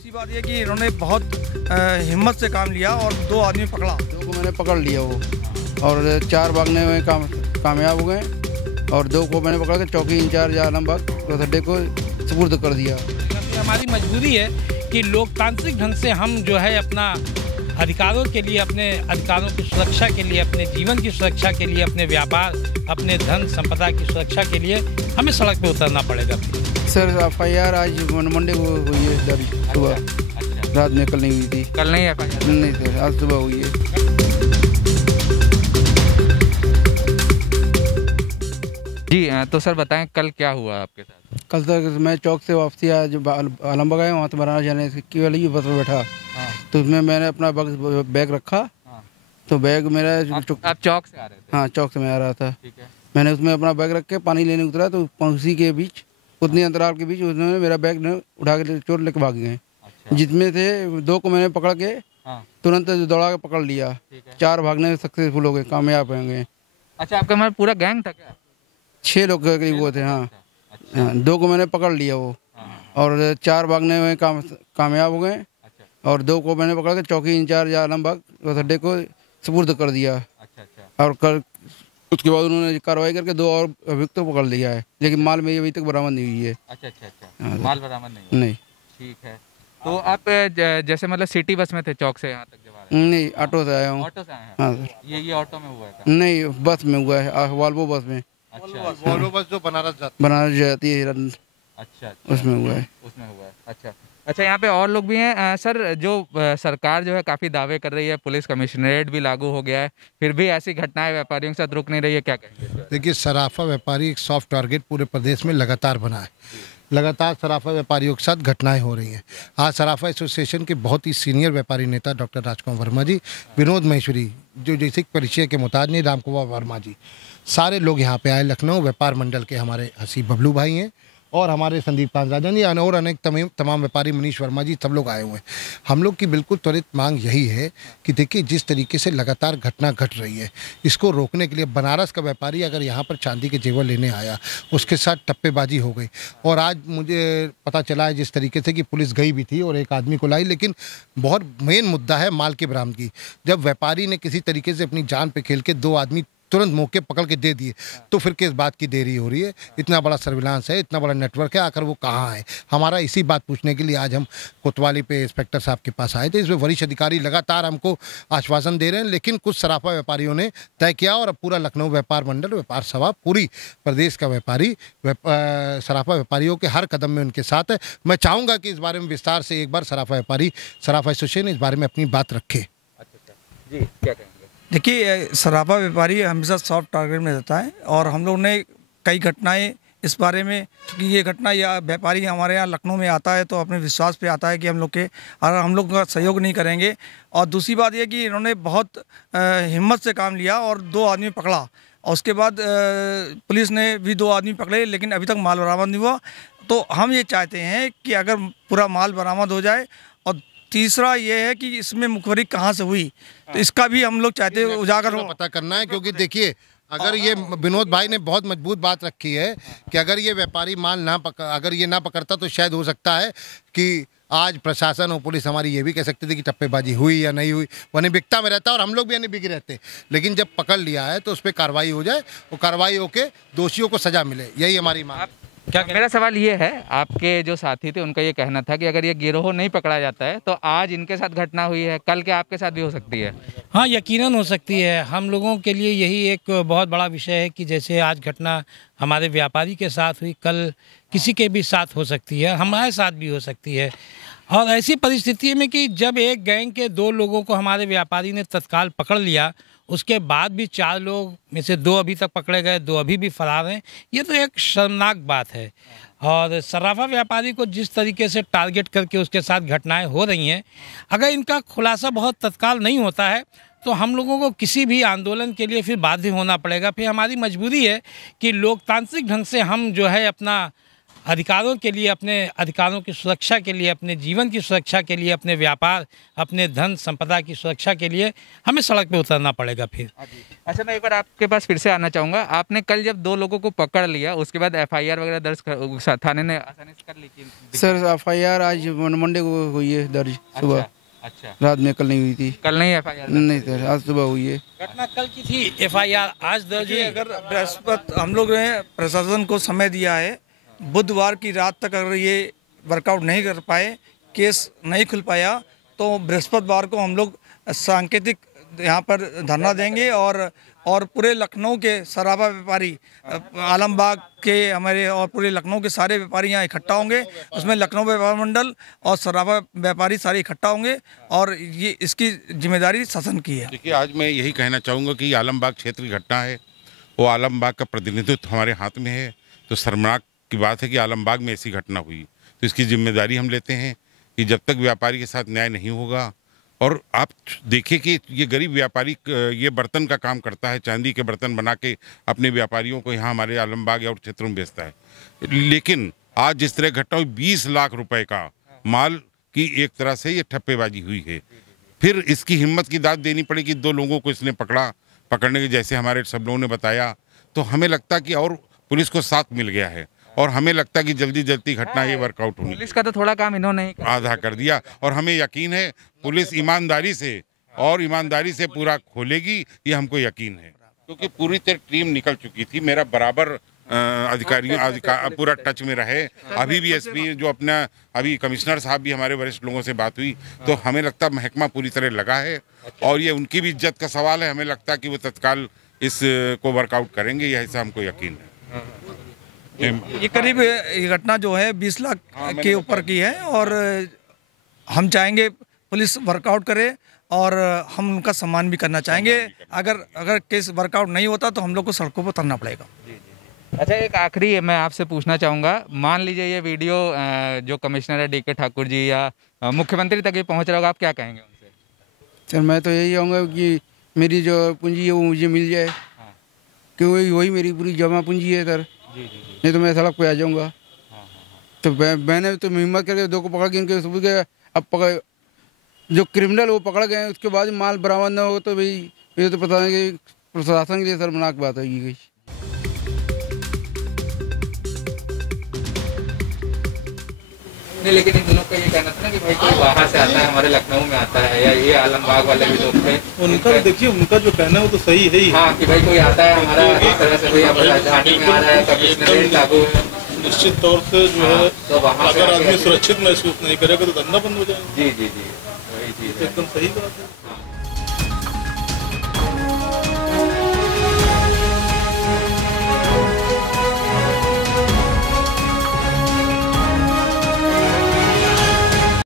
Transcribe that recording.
दूसरी बात ये कि इन्होंने बहुत हिम्मत से काम लिया और 2 आदमी पकड़ा। 2 को मैंने पकड़ लिया वो, और 4 भागने में कामयाब हो गए, और 2 को मैंने पकड़ के चौकी इंचार्ज आलमबाग चौथड्डे को सुपुर्द कर दिया। हमारी मजबूरी है कि लोकतांत्रिक ढंग से हम जो है अपना अधिकारों के लिए, अपने अधिकारों की सुरक्षा के लिए, अपने जीवन की सुरक्षा के लिए, अपने व्यापार, अपने धन संपदा की सुरक्षा के लिए हमें सड़क पे उतरना पड़ेगा। सर FIR आज मंडे को हुई है दर्ज, सुबह। रात में कल नहीं हुई थी। कल नहीं FIR नहीं सर, आज सुबह हुई है। जी तो सर बताएं कल क्या हुआ आपके साथ? कल तक मैं चौक से वापसी आया, जो आलमबाग आया, वहाँ तो बनारस जाने की वाली बस में बैठा। तो उसमें मैंने अपना बैग रखा। तो बैग मेरा आप चौक से आ रहे थे? हाँ, चौक से मैं आ रहा था। ठीक है। मैंने उसमें अपना बैग रख के पानी लेने उतरा, तो उसी के बीच, उतनी अंतराल के बीच उन्होंने मेरा बैग उठा के चोर लेके भाग गए। अच्छा। जिसमें थे 2 को मैंने पकड़ के तुरंत दौड़ा के पकड़ लिया। 4 भागने में सक्सेसफुल हो गए, कामयाब हो गए। अच्छा, आपका मतलब पूरा गैंग था क्या? 6 लोग के करीब वो थे। हाँ, 2 को मैंने पकड़ लिया वो, और 4 भागने में कामयाब हो गए, और 2 को मैंने पकड़ के चौकी इंचार्ज आलमबाग चौथड्डे को सुपुर्द कर दिया। अच्छा। और कल उसके बाद उन्होंने कार्रवाई करके 2 और अभियुक्तों को पकड़ लिया है, लेकिन माल में अभी तक बरामद नहीं हुई है। अच्छा। माल बरामद नहीं हुआ? नहीं। ठीक है। तो आप जैसे मतलब सिटी बस में थे चौक से यहाँ तक जब आ रहे? नहीं, ऑटो से आया हूँ। ऑटो से आए हैं? हाँ सर। ये ऑटो में हुआ था? नहीं, बस में हुआ है, वॉल्वो बस में। अच्छा। वॉल्वो बस जो बनारस जाती है, अच्छा। उसमें हुआ है। उसमें हुआ है। अच्छा, यहाँ पे और लोग भी हैं सर। जो सरकार जो है काफ़ी दावे कर रही है, पुलिस कमिश्नरेट भी लागू हो गया है, फिर भी ऐसी घटनाएं व्यापारियों के साथ रुक नहीं रही है, क्या कहेंगे? देखिए, सराफा व्यापारी एक सॉफ्ट टारगेट पूरे प्रदेश में लगातार बना है। लगातार सराफा व्यापारियों के साथ घटनाएं हो रही हैं। आज सराफा एसोसिएशन के बहुत ही सीनियर व्यापारी नेता डॉक्टर राजकुमार वर्मा जी, विनोद महेश्वरी, जो जैसे परिचय के मुताज नहीं, रामकुमार वर्मा जी, सारे लोग यहाँ पे आए। लखनऊ व्यापार मंडल के हमारे हसी बबलू भाई हैं, और हमारे संदीप कांतराजन जी, और अनेक तमाम व्यापारी, मनीष वर्मा जी, सब लोग आए हुए हैं। हम लोग की बिल्कुल त्वरित मांग यही है कि देखिए, जिस तरीके से लगातार घटना घट रही है, इसको रोकने के लिए बनारस का व्यापारी अगर यहाँ पर चांदी के जेवर लेने आया, उसके साथ टप्पेबाजी हो गई। और आज मुझे पता चला है जिस तरीके से कि पुलिस गई भी थी और एक आदमी को लाई, लेकिन बहुत मेन मुद्दा है माल की बरामदगी। जब व्यापारी ने किसी तरीके से अपनी जान पे खेल के 2 आदमी तुरंत मौके पकड़ के दे दिए, तो फिर किस बात की देरी हो रही है? इतना बड़ा सर्विलांस है, इतना बड़ा नेटवर्क है, आखिर वो कहाँ है? हमारा इसी बात पूछने के लिए आज हम कोतवाली पे इंस्पेक्टर साहब के पास आए थे। इसमें वरिष्ठ अधिकारी लगातार हमको आश्वासन दे रहे हैं, लेकिन कुछ सराफा व्यापारियों ने तय किया, और अब पूरा लखनऊ व्यापार मंडल, व्यापार सभा, पूरी प्रदेश का व्यापारी सराफा व्यापारियों के हर कदम में उनके साथ है। मैं चाहूँगा कि इस बारे में विस्तार से एक बार सराफा एसोसिएशन इस बारे में अपनी बात रखे। जी, क्या कहेंगे? देखिए, सराफा व्यापारी हमेशा सॉफ्ट टारगेट में रहता है, और हम लोग ने कई घटनाएं इस बारे में, क्योंकि ये घटना या व्यापारी हमारे यहाँ लखनऊ में आता है तो अपने विश्वास पे आता है कि हम लोग के, अगर हम लोग का सहयोग नहीं करेंगे। और दूसरी बात ये कि इन्होंने बहुत हिम्मत से काम लिया और 2 आदमी पकड़ा, और उसके बाद पुलिस ने भी 2 आदमी पकड़े, लेकिन अभी तक माल बरामद नहीं हुआ। तो हम ये चाहते हैं कि अगर पूरा माल बरामद हो जाए, और तीसरा ये है कि इसमें मुखबिरी कहाँ से हुई, तो इसका भी हम लोग चाहते हैं उजागर हो, पता करना है। क्योंकि देखिए, अगर ये विनोद भाई ने बहुत मजबूत बात रखी है कि अगर ये व्यापारी माल अगर ये ना पकड़ता, तो शायद हो सकता है कि आज प्रशासन और पुलिस हमारी ये भी कह सकती थी कि टप्पेबाजी हुई या नहीं हुई। वो अनिबिकता में रहता है, और हम लोग भी अनिबिक रहते। लेकिन जब पकड़ लिया है तो उस पर कार्रवाई हो जाए, और कार्रवाई होके दोषियों को सजा मिले, यही हमारी मांग। क्या मेरा सवाल ये है, आपके जो साथी थे उनका ये कहना था कि अगर ये गिरोह नहीं पकड़ा जाता है तो आज इनके साथ घटना हुई है, कल क्या आपके साथ भी हो सकती है? हाँ, यकीनन हो सकती है। हम लोगों के लिए यही एक बहुत बड़ा विषय है कि जैसे आज घटना हमारे व्यापारी के साथ हुई, कल किसी के भी साथ हो सकती है, हमारे साथ भी हो सकती है। और ऐसी परिस्थिति में कि जब एक गैंग के 2 लोगों को हमारे व्यापारी ने तत्काल पकड़ लिया, उसके बाद भी 4 लोग में से 2 अभी तक पकड़े गए, 2 अभी भी फरार हैं, ये तो एक शर्मनाक बात है। और सराफा व्यापारी को जिस तरीके से टारगेट करके उसके साथ घटनाएं हो रही हैं, अगर इनका खुलासा बहुत तत्काल नहीं होता है तो हम लोगों को किसी भी आंदोलन के लिए फिर बाध्य होना पड़ेगा। फिर हमारी मजबूरी है कि लोकतांत्रिक ढंग से हम जो है अपना अधिकारों के लिए, अपने अधिकारों की सुरक्षा के लिए, अपने जीवन की सुरक्षा के लिए, अपने व्यापार, अपने धन संपदा की सुरक्षा के लिए हमें सड़क पे उतरना पड़ेगा फिर। अच्छा, मैं एक बार आपके पास फिर से आना चाहूँगा। आपने कल जब 2 लोगों को पकड़ लिया उसके बाद FIR वगैरह दर्ज थाने ने आसानी से कर ली कि सर FIR आज मंडे को हुई है दर्ज, सुबह। अच्छा, रात में कल नहीं हुई थी। कल नहीं FIR नहीं सर, आज सुबह हुई है। घटना कल की थी, FIR आज दर्ज हुई। अगर बृहस्पति हम लोग ने प्रशासन को समय दिया है, बुधवार की रात तक अगर ये वर्कआउट नहीं कर पाए, केस नहीं खुल पाया, तो बृहस्पतिवार को हम लोग सांकेतिक यहाँ पर धरना देंगे और पूरे लखनऊ के शराबा व्यापारी, आलमबाग के हमारे और पूरे लखनऊ के सारे व्यापारी यहाँ इकट्ठा होंगे। उसमें लखनऊ व्यापार मंडल और शराबा व्यापारी सारे इकट्ठा होंगे और ये इसकी जिम्मेदारी शासन की है। देखिए, आज मैं यही कहना चाहूँगा कि आलमबाग क्षेत्र की घटना है, वो आलमबाग का प्रतिनिधित्व हमारे हाथ में है। तो शर्मनाक की बात है कि आलमबाग में ऐसी घटना हुई, तो इसकी जिम्मेदारी हम लेते हैं कि जब तक व्यापारी के साथ न्याय नहीं होगा। और आप देखिए कि ये गरीब व्यापारी ये बर्तन का काम करता है, चांदी के बर्तन बना के अपने व्यापारियों को यहाँ हमारे आलमबाग और क्षेत्रों में बेचता है। लेकिन आज जिस तरह घटना हुई, 20 लाख रुपए का माल की एक तरह से ये ठप्पेबाजी हुई है। फिर इसकी हिम्मत की दाद देनी पड़ेगी। 2 लोगों को इसने पकड़ने के जैसे हमारे सब लोगों ने बताया, तो हमें लगता कि और पुलिस को साथ मिल गया है और हमें लगता कि जल्दी घटना ये वर्कआउट होनी। पुलिस का तो थोड़ा काम इन्होंने आधा कर दिया और हमें यकीन है पुलिस ईमानदारी से पूरा खोलेगी, ये हमको यकीन है, क्योंकि पूरी तरह टीम निकल चुकी थी। मेरा बराबर अधिकारियों पूरा टच में रहे। अभी भी SP जो अपना अभी कमिश्नर साहब भी हमारे वरिष्ठ लोगों से बात हुई, तो हमें लगता महकमा पूरी तरह लगा है और ये उनकी भी इज्जत का सवाल है। हमें लगता कि वो तत्काल इस को वर्कआउट करेंगे, यह ऐसा हमको यकीन है। ये करीब ये घटना जो है 20 लाख के ऊपर की है और हम चाहेंगे पुलिस वर्कआउट करे और हम उनका सम्मान भी करना चाहेंगे। अगर केस वर्कआउट नहीं होता तो हम लोग को सड़कों पर उतरना पड़ेगा। अच्छा, एक आखिरी मैं आपसे पूछना चाहूँगा, मान लीजिए ये वीडियो जो कमिश्नर है DK ठाकुर जी या मुख्यमंत्री तक भी पहुँच रहा होगा, आप क्या कहेंगे उनसे? सर मैं तो यही कहूँगा कि मेरी जो पूंजी है वो मुझे मिल जाए, क्योंकि वही मेरी पूरी जमा पूंजी है सर। नहीं तो मैं सड़क पे आ जाऊँगा। तो मैंने तो हिम्मत करके 2 को पकड़ के इनके सुबह के अब पकड़ जो क्रिमिनल वो पकड़ गए, उसके बाद माल बरामद न हो तो भाई ये तो पता नहीं कि प्रशासन के लिए शर्मनाक बात है गई। नहीं, लेकिन इन लोग का ये कहना था ना कि भाई कोई बाहर से आता है, हमारे लखनऊ में आता है, या ये आलमबाग वाले भी लोग थे। उनका देखिए, उनका जो कहना है वो तो सही है ही। हाँ, कि भाई कोई आता है हमारा इस तरह से, भाई अब राजधानी में आ रहा है, कमिश्नरेट लागू है। निश्चित तौर से जो है तो वहाँ अगर आदमी सुरक्षित महसूस नहीं करेगा तो धंधा बंद हो जाएगा। जी, वही चीज़ एकदम सही बात है।